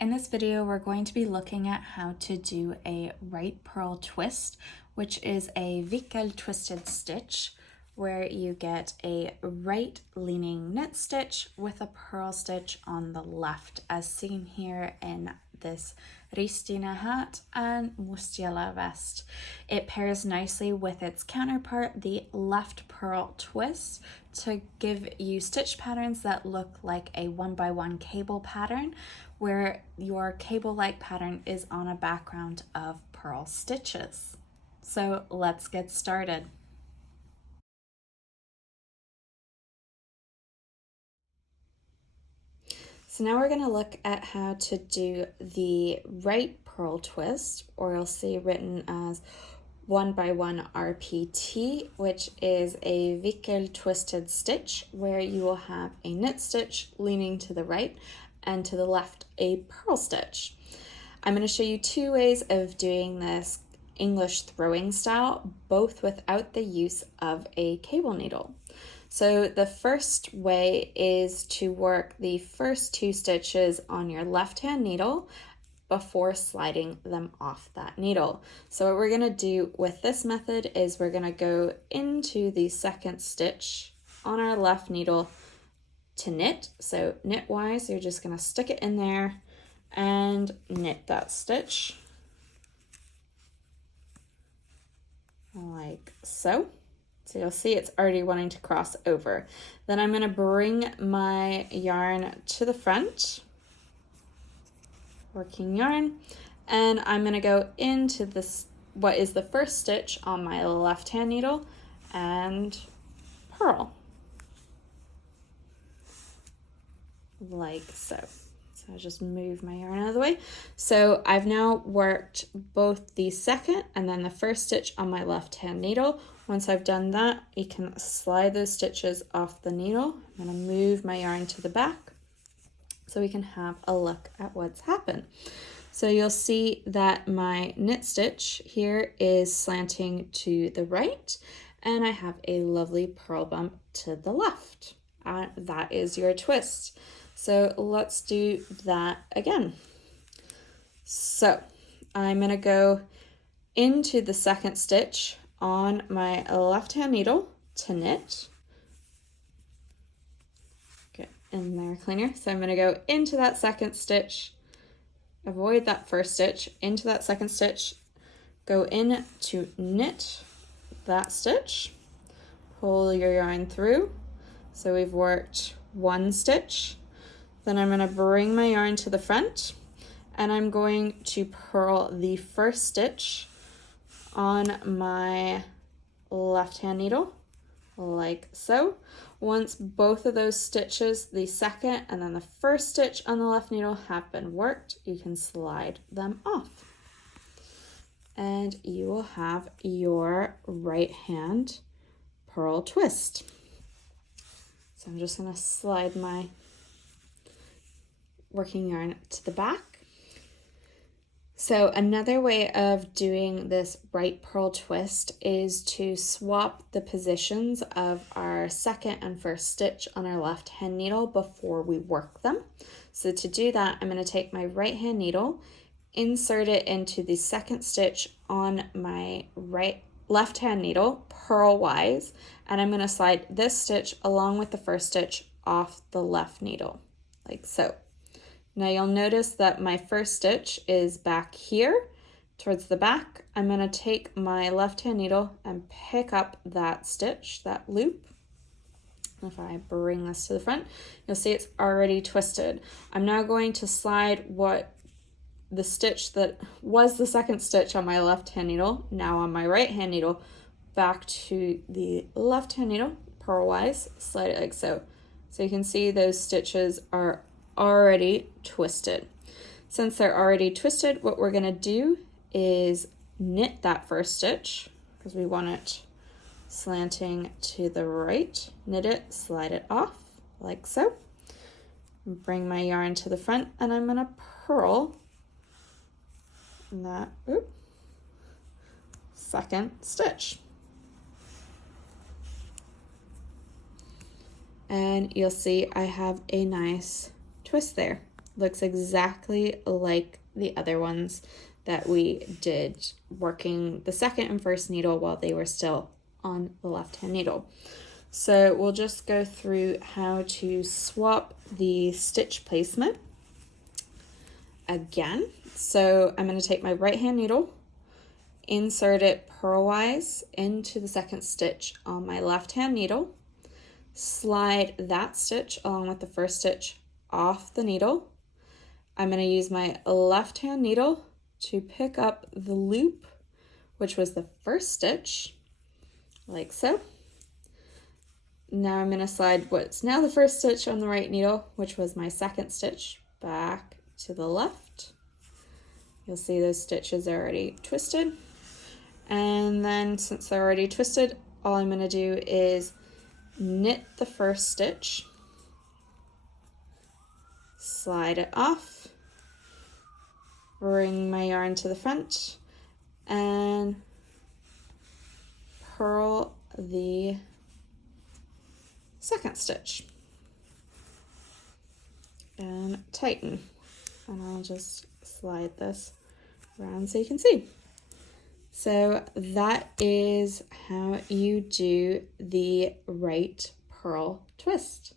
In this video, we're going to be looking at how to do a right purl twist, which is a Vikkel twisted stitch, where you get a right leaning knit stitch with a purl stitch on the left, as seen here in this Ristine hat and Mustjala vest. It pairs nicely with its counterpart, the left purl twist, to give you stitch patterns that look like a 1x1 cable pattern, where your cable-like pattern is on a background of purl stitches. So let's get started. So now we're going to look at how to do the right purl twist, or you'll see written as 1x1 RPT, which is a Vikkel twisted stitch, where you will have a knit stitch leaning to the right and to the left a purl stitch. I'm going to show you two ways of doing this English throwing style, both without the use of a cable needle. So the first way is to work the first two stitches on your left hand needle before sliding them off that needle. So what we're going to do with this method is we're going to go into the second stitch on our left needle to knit. So knit wise, you're just going to stick it in there and knit that stitch like so. So you'll see it's already wanting to cross over. Then I'm going to bring my yarn to the front, working yarn, and I'm going to go into this, what is the first stitch on my left hand needle, and purl like so. So I'll just move my yarn out of the way. So I've now worked both the second and then the first stitch on my left hand needle. Once I've done that, you can slide those stitches off the needle. I'm going to move my yarn to the back so we can have a look at what's happened. So you'll see that my knit stitch here is slanting to the right, and I have a lovely purl bump to the left. That is your twist. So let's do that again. So I'm going to go into the second stitch on my left hand needle to knit. Get in there cleaner. So I'm going to go into that second stitch, avoid that first stitch, into that second stitch, go in to knit that stitch, pull your yarn through. So we've worked one stitch. Then I'm going to bring my yarn to the front, and I'm going to purl the first stitch on my left hand needle like so. Once both of those stitches, the second and then the first stitch on the left needle, have been worked, you can slide them off, and you will have your right hand purl twist. So I'm just going to slide my working yarn to the back. So another way of doing this right purl twist is to swap the positions of our second and first stitch on our left hand needle before we work them. So to do that, I'm going to take my right hand needle, insert it into the second stitch on my left hand needle purl wise, and I'm going to slide this stitch along with the first stitch off the left needle like so. Now you'll notice that my first stitch is back here towards the back. I'm going to take my left hand needle and pick up that stitch, that loop. If I bring this to the front, you'll see it's already twisted. I'm now going to slide the stitch that was the second stitch on my left hand needle, now on my right hand needle, back to the left hand needle, purlwise, slide it like so. So you can see those stitches are already twisted. Since they're already twisted, what we're going to do is knit that first stitch, because we want it slanting to the right. Knit it, slide it off like so. Bring my yarn to the front, and I'm going to purl that second stitch. And you'll see I have a nice twist there. Looks exactly like the other ones that we did working the second and first needle while they were still on the left-hand needle. So we'll just go through how to swap the stitch placement again. So I'm going to take my right-hand needle, insert it purlwise into the second stitch on my left-hand needle, slide that stitch along with the first stitch off the needle. I'm going to use my left-hand needle to pick up the loop, which was the first stitch, like so. Now I'm going to slide what's now the first stitch on the right needle, which was my second stitch, back to the left. You'll see those stitches are already twisted. And then since they're already twisted, all I'm going to do is knit the first stitch, slide it off, bring my yarn to the front, and purl the second stitch and tighten. And I'll just slide this around so you can see. So that is how you do the right purl twist.